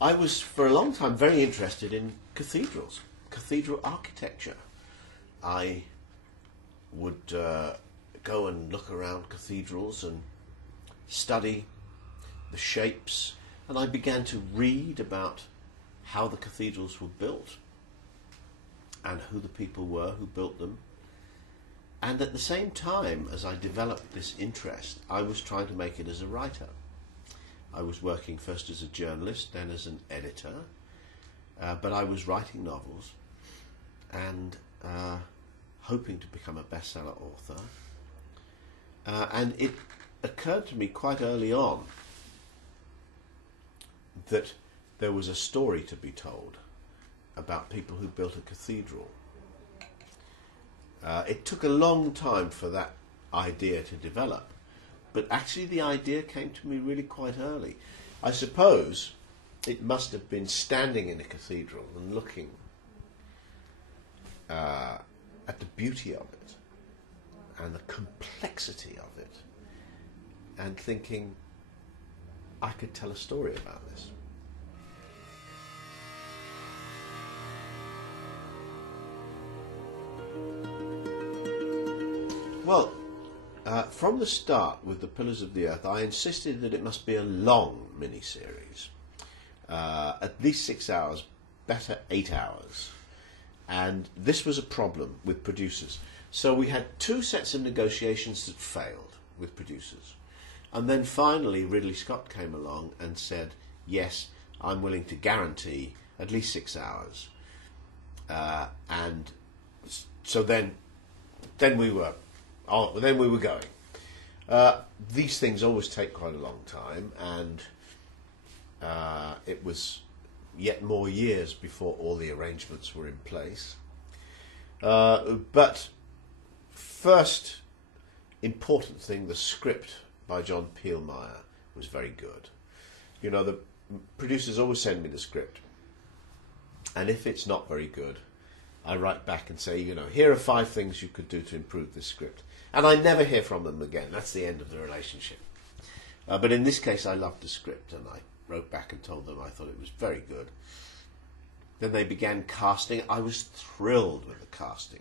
I was for a long time very interested in cathedrals, cathedral architecture. I would go and look around cathedrals and study the shapes, and I began to read about how the cathedrals were built and who the people were who built them. And at the same time as I developed this interest, I was trying to make it as a writer. I was working first as a journalist, then as an editor, but I was writing novels and hoping to become a bestseller author. And it occurred to me quite early on that there was a story to be told about people who built a cathedral. It took a long time for that idea to develop, but actually the idea came to me really quite early. I suppose it must have been standing in a cathedral and looking at the beauty of it and the complexity of it and thinking, I could tell a story about this. Well, from the start with the Pillars of the Earth, I insisted that it must be a long mini-series, at least 6 hours, better 8 hours. And this was a problem with producers. So we had 2 sets of negotiations that failed with producers. And then finally Ridley Scott came along and said, yes, I'm willing to guarantee at least 6 hours. And so then we were going. These things always take quite a long time, and it was yet more years before all the arrangements were in place. But first important thing, the script by John Peelmeyer was very good. You know, the producers always send me the script, and if it's not very good, I write back and say, you know, here are 5 things you could do to improve this script. And I never hear from them again. That's the end of the relationship. But in this case, I loved the script, and I wrote back and told them I thought it was very good. Then they began casting. I was thrilled with the casting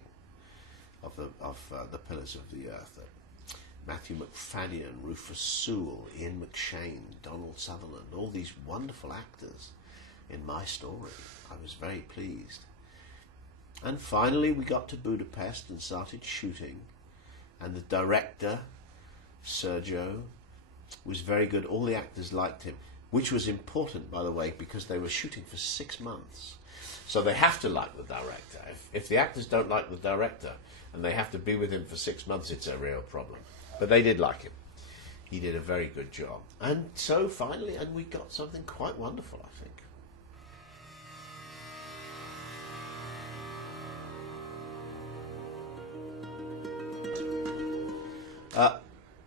of the Pillars of the Earth. Matthew McFadden, Rufus Sewell, Ian McShane, Donald Sutherland, all these wonderful actors in my story. I was very pleased. And finally we got to Budapest and started shooting, and the director, Sergio, was very good. All the actors liked him, which was important, by the way, because they were shooting for 6 months. So they have to like the director. If the actors don't like the director and they have to be with him for 6 months, it's a real problem. But they did like him. He did a very good job. And so finally, and we got something quite wonderful, I think.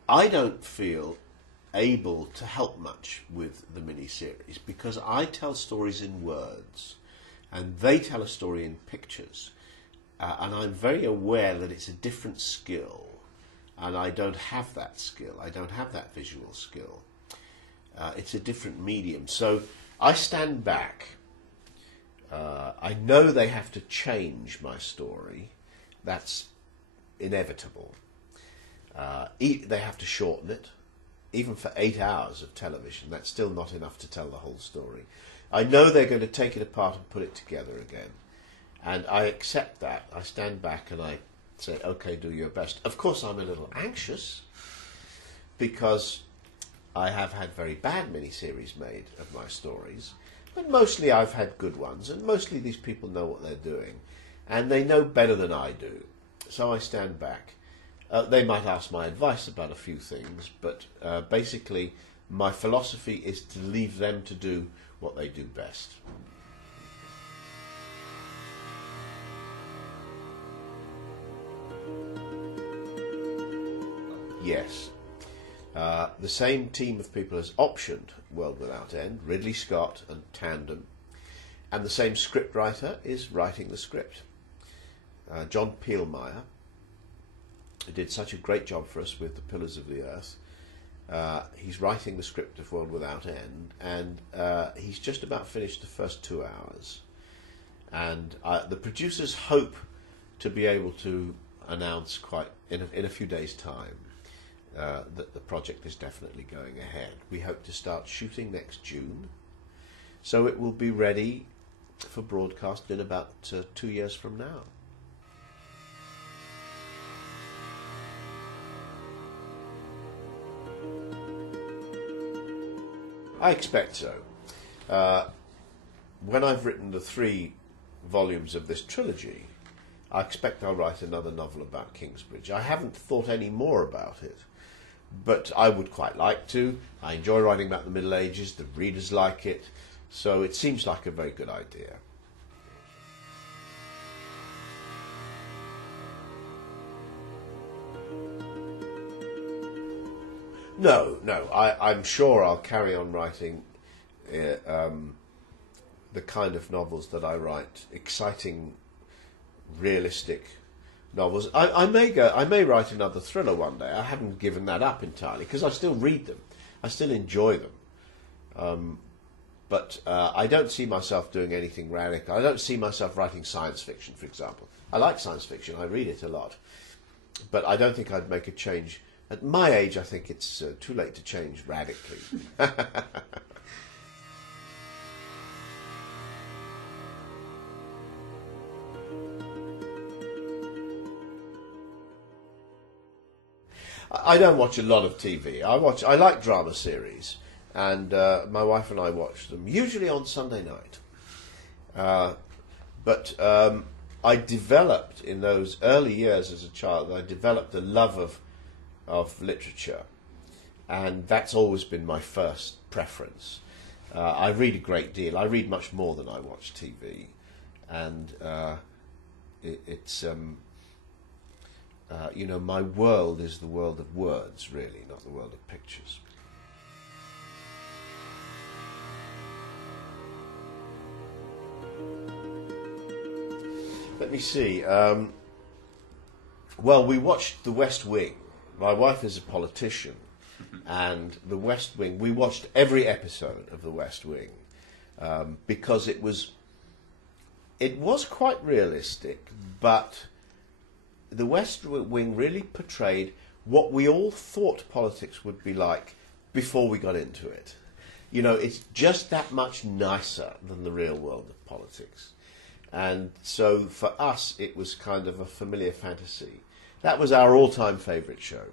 I don't feel able to help much with the mini-series because I tell stories in words and they tell a story in pictures, and I'm very aware that it's a different skill, and I don't have that skill. I don't have that visual skill. It's a different medium. So I stand back. I know they have to change my story. That's inevitable. They have to shorten it. Even for 8 hours of television, that's still not enough to tell the whole story. I know they're going to take it apart and put it together again. And I accept that. I stand back and I say, okay, do your best. Of course, I'm a little anxious because I have had very bad miniseries made of my stories, but mostly I've had good ones, and mostly these people know what they're doing, and they know better than I do. So I stand back. They might ask my advice about a few things, but basically my philosophy is to leave them to do what they do best. Yes. The same team of people has optioned World Without End, Ridley Scott and Tandem, and the same scriptwriter is writing the script. John Peelmeyer, who did such a great job for us with the Pillars of the Earth, He's writing the script of World Without End, and he's just about finished the first 2 hours. And the producers hope to be able to announce in a few days' time that the project is definitely going ahead. We hope to start shooting next June, so it will be ready for broadcast in about 2 years from now. I expect so. When I've written the 3 volumes of this trilogy, I expect I'll write another novel about Kingsbridge. I haven't thought any more about it, but I would quite like to. I enjoy writing about the Middle Ages, the readers like it, so it seems like a very good idea. No, I'm sure I'll carry on writing the kind of novels that I write, exciting, realistic novels. I may write another thriller one day. I haven't given that up entirely because I still read them. I still enjoy them. But I don't see myself doing anything radical. I don't see myself writing science fiction, for example. I like science fiction. I read it a lot. But I don't think I'd make a change. At my age, I think it's too late to change radically. I don't watch a lot of TV. I like drama series, and my wife and I watch them, usually on Sunday night. But I developed, in those early years as a child, I developed a love of literature, and that's always been my first preference. I read a great deal. I read much more than I watch TV, and you know, my world is the world of words, really, not the world of pictures. Let me see. Well, we watched The West Wing. My wife is a politician, and The West Wing, we watched every episode of The West Wing because it was quite realistic, but The West Wing really portrayed what we all thought politics would be like before we got into it. You know, it's just that much nicer than the real world of politics. And so for us, it was kind of a familiar fantasy. That was our all-time favourite show.